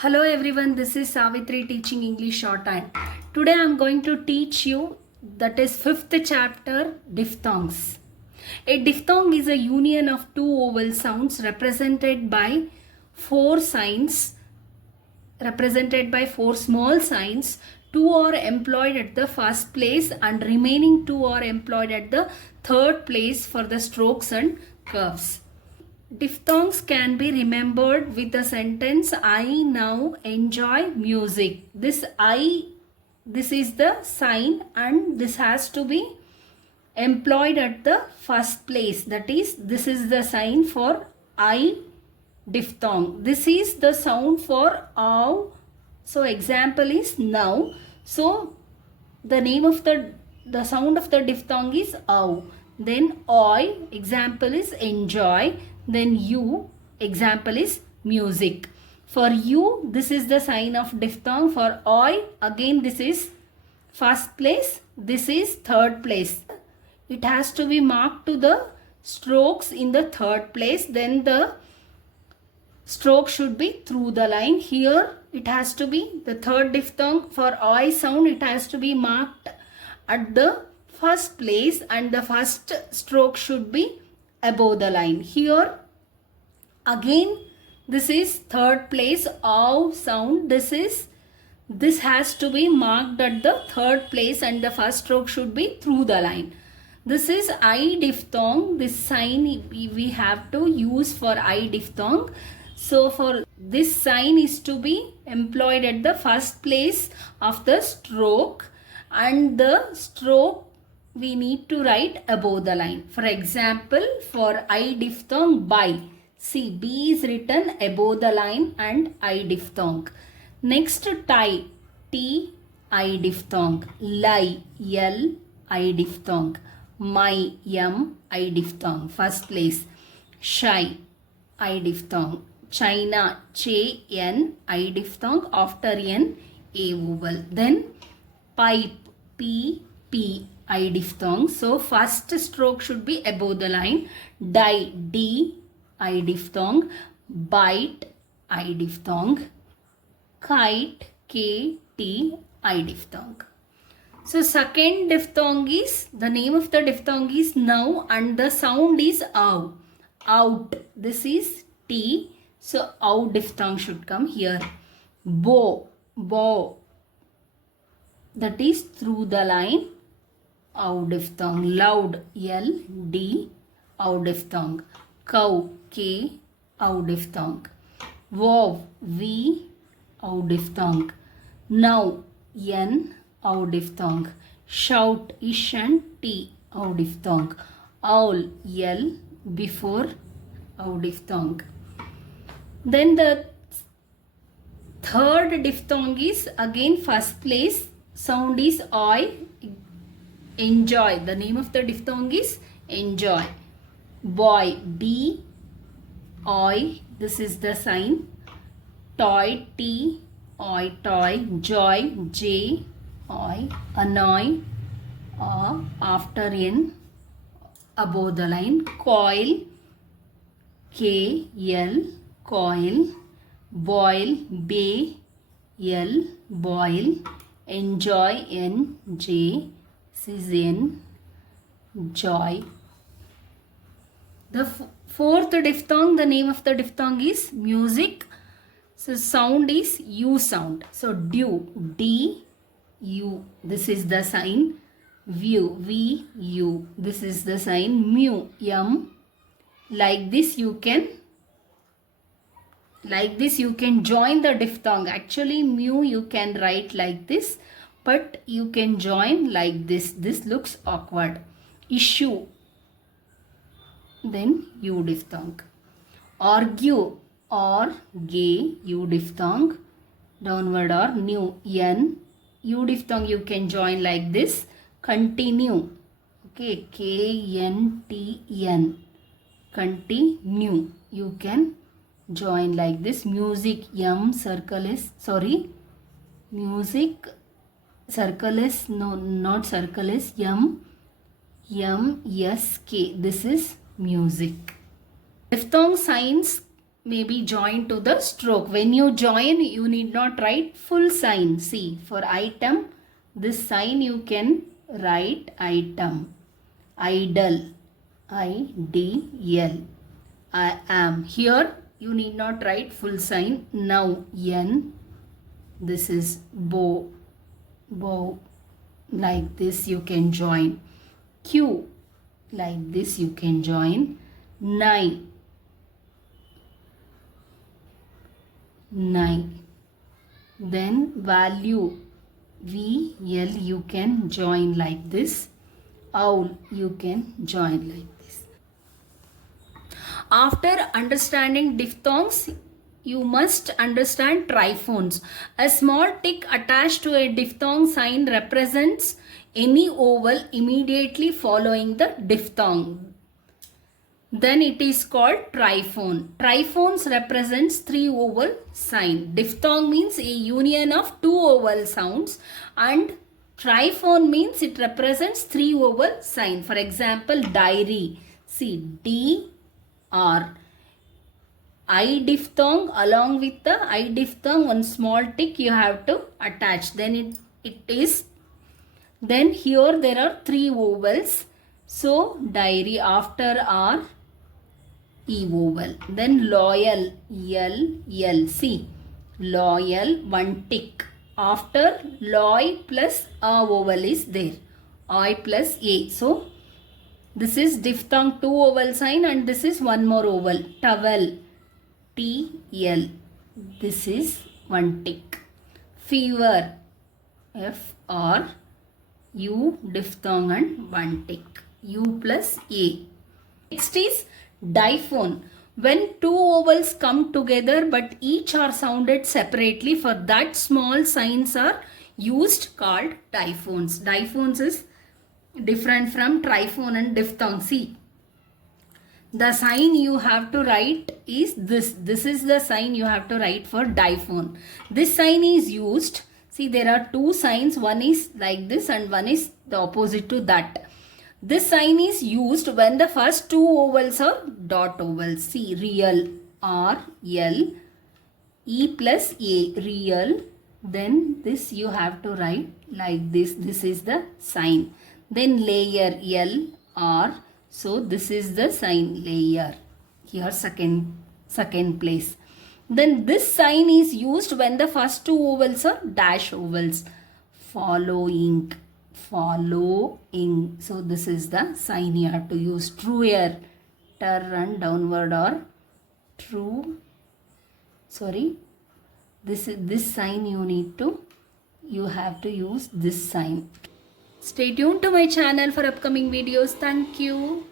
Hello everyone, this is Savithri teaching English shorthand. Today I am going to teach you that is 5th chapter diphthongs. A diphthong is a union of two vowel sounds represented by four small signs. Two are employed at the first place and remaining two are employed at the third place for the strokes and curves. Diphthongs can be remembered with the sentence I now enjoy music. This is the sign and this has to be employed at the first place. That is, this is the sign for I diphthong. This is the sound for ow. So example is now. So the name of the sound of the diphthong is ow. Then oi, example is enjoy. Then you, example is music. For you, this is the sign of diphthong. For oi, again this is first place, this is third place. It has to be marked to the strokes in the third place. Then the stroke should be through the line. Here it has to be the third diphthong. For oi sound, it has to be marked at the first place and the first stroke should be above the line. Here again this is third place ow sound. This has to be marked at the third place and the first stroke should be through the line. This is I diphthong. This sign we have to use for I diphthong. So for this sign is to be employed at the first place of the stroke and the stroke we need to write above the line. For example, for I diphthong by. See, B is written above the line and I diphthong. Next, tie, T, I diphthong. Lie, L, I diphthong. My, M, I diphthong. First place. Shy, I diphthong. China, Ch, N, I diphthong. After N, A vowel. Then pipe, P, P, I diphthong. So first stroke should be above the line. Die, D, I diphthong. Bite, I diphthong. Kite, K, T, I diphthong. So second diphthong is, the name of the diphthong is now and the sound is ow. Out, this is T. So ow diphthong should come here. Bow, bow, that is through the line. Ow diphthong. Loud, L, D, ow diphthong. Cow, K, ow diphthong. Wow, V, ow diphthong. Now, N, ow diphthong. Shout, ish and T, ow diphthong. Owl, L, before ow diphthong. Then the third diphthong is again first place. Sound is oi. Enjoy. The name of the diphthong is enjoy. Boy, B, oi. This is the sign. Toy, T, oi, toy. Joy, J, oi. Annoy, after N, above the line. Coil, K, L, coil. Boil, B, L, boil. Enjoy, N, J, this is N, joy. The fourth diphthong, the name of the diphthong is music. So sound is U sound. So due, D, U, this is the sign. View, V, U, this is the sign. Mu, M. Like this you can join the diphthong. Actually mu you can write like this, but you can join like this. This looks awkward. Issue, then U diphthong. Argue, or gay, U diphthong. Downward or new, N, U diphthong you can join like this. Continue, okay, K, N, T, N. Continue, you can join like this. Music, M, circle is, sorry, music, circle is, no, not circle is, M, M, S, K. This is music. Diphthong signs may be joined to the stroke. When you join, you need not write full sign. See, for item, this sign you can write item. Idle, I-D-L. I am. Here, you need not write full sign. Now, N. This is bow. Bow. Like this you can join. Q. Like this you can join. Nine. Nine. Then value. VL you can join like this. Owl you can join like this. After understanding diphthongs, you must understand triphones. A small tick attached to a diphthong sign represents any vowel immediately following the diphthong. Then it is called triphone. Triphones represents three vowel sign. Diphthong means a union of two vowel sounds, and triphone means it represents three vowel sign. For example, diary. See, D, R. I diphthong, along with the I diphthong, one small tick you have to attach. Then it is. Then here there are three vowels. So diary, after R, E vowel. Then loyal, L. See, loyal, one tick. After loy plus A vowel is there. I plus A. So this is diphthong two vowel sign, and this is one more vowel. Towel, T-L. This is one tick. Fever, F-R. U diphthong and one tick. U plus A. Next is diphone. When two vowels come together but each are sounded separately, for that small signs are used, called diphones. Diphones is different from triphone and diphthong. See, the sign you have to write is this. This is the sign you have to write for diphone. This sign is used. See, there are two signs. One is like this and one is the opposite to that. This sign is used when the first two vowels are dot vowels. See, real, R-L, E plus A, real. Then this you have to write like this. This is the sign. Then layer, L-R. So this is the sign, layer. Here second place. Then this sign is used when the first two vowels are dash vowels. Following. So this is the sign you have to use. Truer, turn downward, or true. Sorry. This sign you have to use this sign. Stay tuned to my channel for upcoming videos. Thank you.